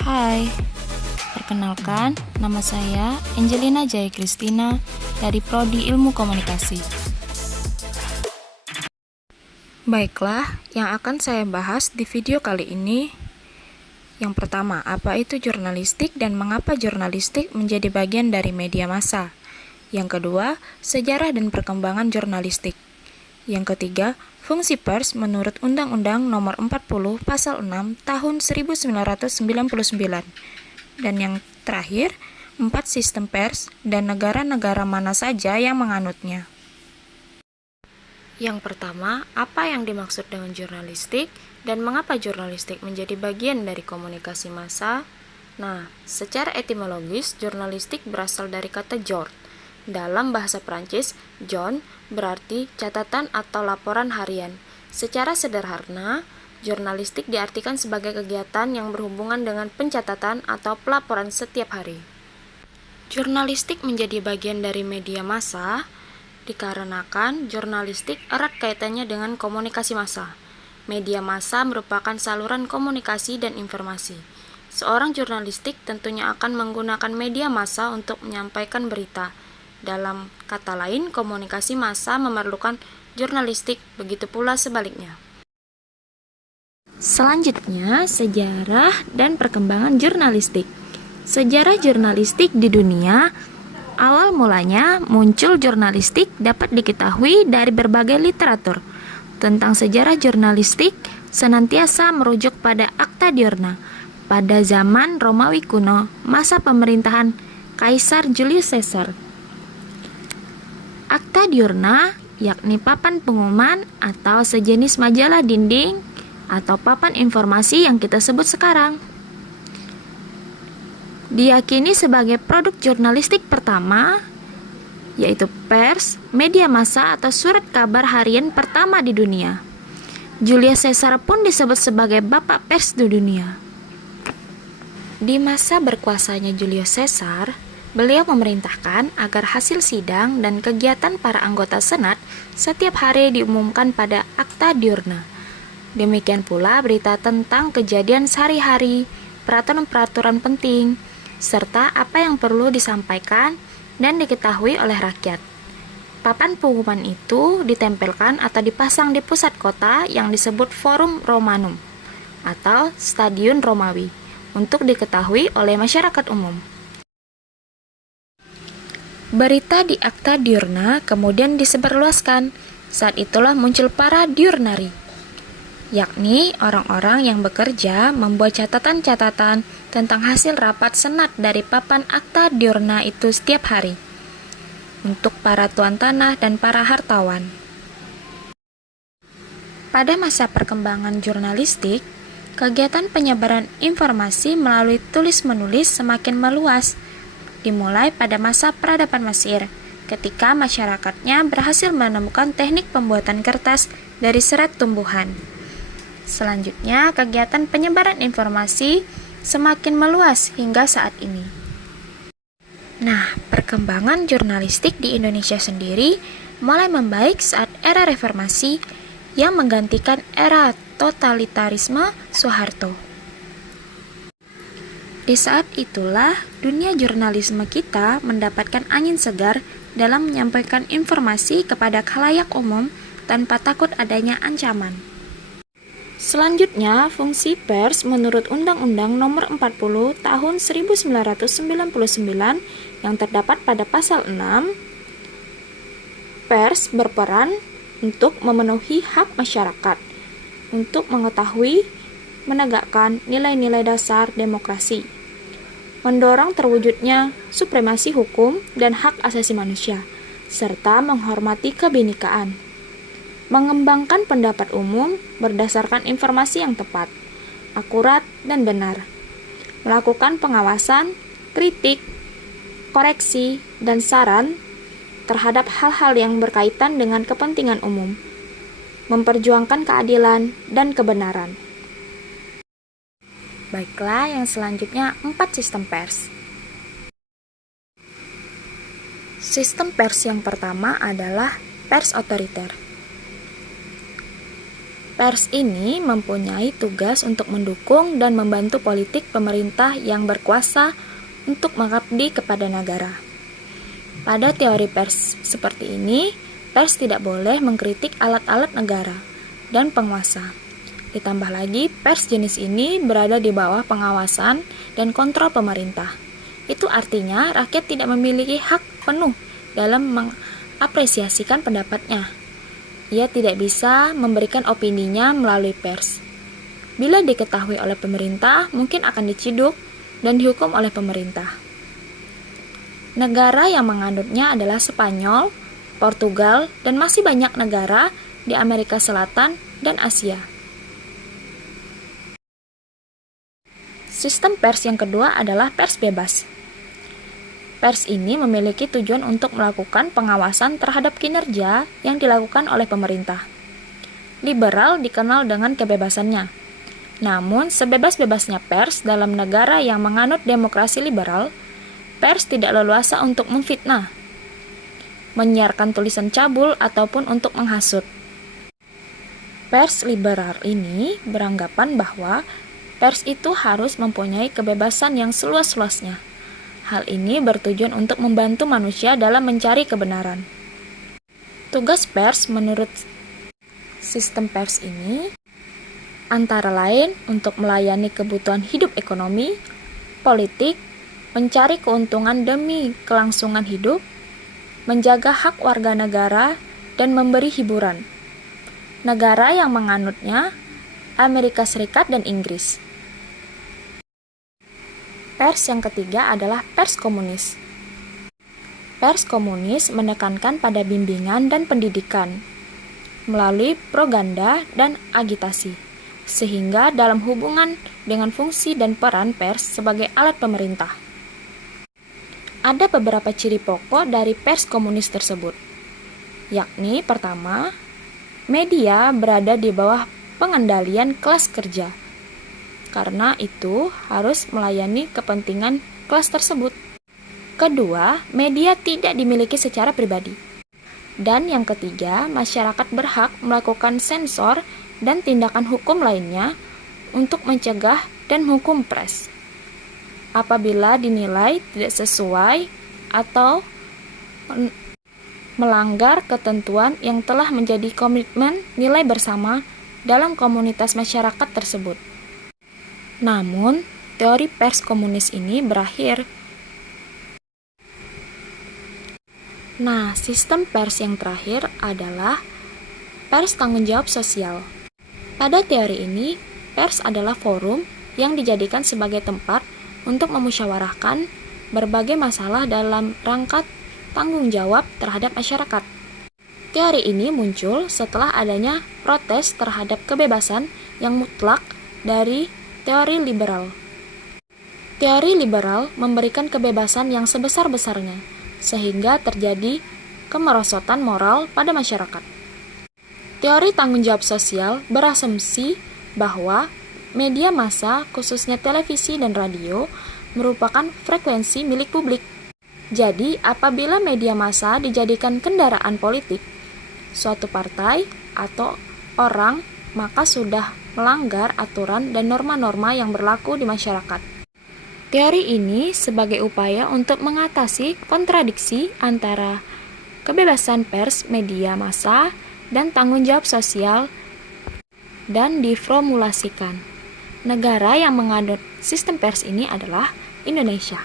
Hai, perkenalkan, nama saya Angelina Jaya Kristina dari Prodi Ilmu Komunikasi. Baiklah, yang akan saya bahas di video kali ini, yang pertama, apa itu jurnalistik dan mengapa jurnalistik menjadi bagian dari media massa? Yang kedua, sejarah dan perkembangan jurnalistik. Yang ketiga, fungsi pers menurut Undang-Undang Nomor 40 Pasal 6 Tahun 1999. Dan yang terakhir, 4 sistem pers dan negara-negara mana saja yang menganutnya. Yang pertama, apa yang dimaksud dengan jurnalistik dan mengapa jurnalistik menjadi bagian dari komunikasi massa? Nah, secara etimologis, jurnalistik berasal dari kata jour. Dalam bahasa Prancis, John berarti catatan atau laporan harian. Secara sederhana, jurnalistik diartikan sebagai kegiatan yang berhubungan dengan pencatatan atau pelaporan setiap hari. Jurnalistik menjadi bagian dari media massa dikarenakan jurnalistik erat kaitannya dengan komunikasi massa. Media massa merupakan saluran komunikasi dan informasi. Seorang jurnalistik tentunya akan menggunakan media massa untuk menyampaikan berita. Dalam kata lain, komunikasi massa memerlukan jurnalistik, begitu pula sebaliknya. Selanjutnya, sejarah dan perkembangan jurnalistik. Sejarah jurnalistik di dunia, awal mulanya muncul jurnalistik dapat diketahui dari berbagai literatur. Tentang sejarah jurnalistik, senantiasa merujuk pada Acta Diurna. Pada zaman Romawi kuno, masa pemerintahan Kaisar Julius Caesar. Acta Diurna, yakni papan pengumuman atau sejenis majalah dinding atau papan informasi yang kita sebut sekarang. Diyakini sebagai produk jurnalistik pertama, yaitu pers, media massa atau surat kabar harian pertama di dunia. Julius Caesar pun disebut sebagai bapak pers di dunia. Di masa berkuasanya Julius Caesar, beliau memerintahkan agar hasil sidang dan kegiatan para anggota Senat setiap hari diumumkan pada Acta Diurna. Demikian pula berita tentang kejadian sehari-hari, peraturan-peraturan penting, serta apa yang perlu disampaikan dan diketahui oleh rakyat. Papan pengumuman itu ditempelkan atau dipasang di pusat kota yang disebut Forum Romanum atau Stadion Romawi untuk diketahui oleh masyarakat umum. Berita di Acta Diurna kemudian disebarluaskan. Saat itulah muncul para diurnari, yakni orang-orang yang bekerja membuat catatan-catatan tentang hasil rapat senat dari papan Acta Diurna itu setiap hari untuk para tuan tanah dan para hartawan. Pada masa perkembangan jurnalistik, kegiatan penyebaran informasi melalui tulis-menulis semakin meluas. Dimulai pada masa peradaban Mesir, ketika masyarakatnya berhasil menemukan teknik pembuatan kertas dari serat tumbuhan. Selanjutnya, kegiatan penyebaran informasi semakin meluas hingga saat ini. Nah, perkembangan jurnalistik di Indonesia sendiri mulai membaik saat era reformasi yang menggantikan era totalitarisme Soeharto. Di saat itulah dunia jurnalisme kita mendapatkan angin segar dalam menyampaikan informasi kepada khalayak umum tanpa takut adanya ancaman. Selanjutnya, fungsi pers menurut Undang-Undang Nomor 40 Tahun 1999 yang terdapat pada pasal 6, pers berperan untuk memenuhi hak masyarakat untuk mengetahui, menegakkan nilai-nilai dasar demokrasi, mendorong terwujudnya supremasi hukum dan hak asasi manusia, serta menghormati kebinekaan, mengembangkan pendapat umum berdasarkan informasi yang tepat, akurat, dan benar, melakukan pengawasan, kritik, koreksi, dan saran terhadap hal-hal yang berkaitan dengan kepentingan umum, memperjuangkan keadilan dan kebenaran. Baiklah, yang selanjutnya 4 sistem pers. Sistem pers yang pertama adalah pers otoriter. Pers ini mempunyai tugas untuk mendukung dan membantu politik pemerintah yang berkuasa untuk mengabdi kepada negara. Pada teori pers seperti ini, pers tidak boleh mengkritik alat-alat negara dan penguasa. Ditambah lagi, pers jenis ini berada di bawah pengawasan dan kontrol pemerintah. Itu artinya rakyat tidak memiliki hak penuh dalam mengapresiasikan pendapatnya. Ia tidak bisa memberikan opininya melalui pers. Bila diketahui oleh pemerintah, mungkin akan diciduk dan dihukum oleh pemerintah. Negara yang menganutnya adalah Spanyol, Portugal, dan masih banyak negara di Amerika Selatan dan Asia. Sistem pers yang kedua adalah pers bebas. Pers ini memiliki tujuan untuk melakukan pengawasan terhadap kinerja yang dilakukan oleh pemerintah. Liberal dikenal dengan kebebasannya. Namun, sebebas-bebasnya pers dalam negara yang menganut demokrasi liberal, pers tidak leluasa untuk memfitnah, menyiarkan tulisan cabul, ataupun untuk menghasut. Pers liberal ini beranggapan bahwa pers itu harus mempunyai kebebasan yang seluas-luasnya. Hal ini bertujuan untuk membantu manusia dalam mencari kebenaran. Tugas pers menurut sistem pers ini antara lain untuk melayani kebutuhan hidup ekonomi, politik, mencari keuntungan demi kelangsungan hidup, menjaga hak warga negara, dan memberi hiburan. Negara yang menganutnya Amerika Serikat dan Inggris. Pers yang ketiga adalah pers komunis. Pers komunis menekankan pada bimbingan dan pendidikan melalui propaganda dan agitasi, sehingga dalam hubungan dengan fungsi dan peran pers sebagai alat pemerintah. Ada beberapa ciri pokok dari pers komunis tersebut, yakni pertama, media berada di bawah pengendalian kelas kerja. Karena itu harus melayani kepentingan kelas tersebut. Kedua, media tidak dimiliki secara pribadi. Dan yang ketiga, masyarakat berhak melakukan sensor dan tindakan hukum lainnya untuk mencegah dan menghukum pers apabila dinilai tidak sesuai atau melanggar ketentuan yang telah menjadi komitmen nilai bersama dalam komunitas masyarakat tersebut. Namun, teori pers komunis ini berakhir. Nah, sistem pers yang terakhir adalah pers tanggung jawab sosial. Pada teori ini, pers adalah forum yang dijadikan sebagai tempat untuk memusyawarahkan berbagai masalah dalam rangka tanggung jawab terhadap masyarakat. Teori ini muncul setelah adanya protes terhadap kebebasan yang mutlak dari teori liberal. Teori liberal memberikan kebebasan yang sebesar-besarnya, sehingga terjadi kemerosotan moral pada masyarakat. Teori tanggung jawab sosial berasumsi bahwa media massa, khususnya televisi dan radio, merupakan frekuensi milik publik. Jadi, apabila media massa dijadikan kendaraan politik, suatu partai atau orang, maka sudah melanggar aturan dan norma-norma yang berlaku di masyarakat. Teori ini sebagai upaya untuk mengatasi kontradiksi antara kebebasan pers, media massa, dan tanggung jawab sosial dan diformulasikan. Negara yang menganut sistem pers ini adalah Indonesia.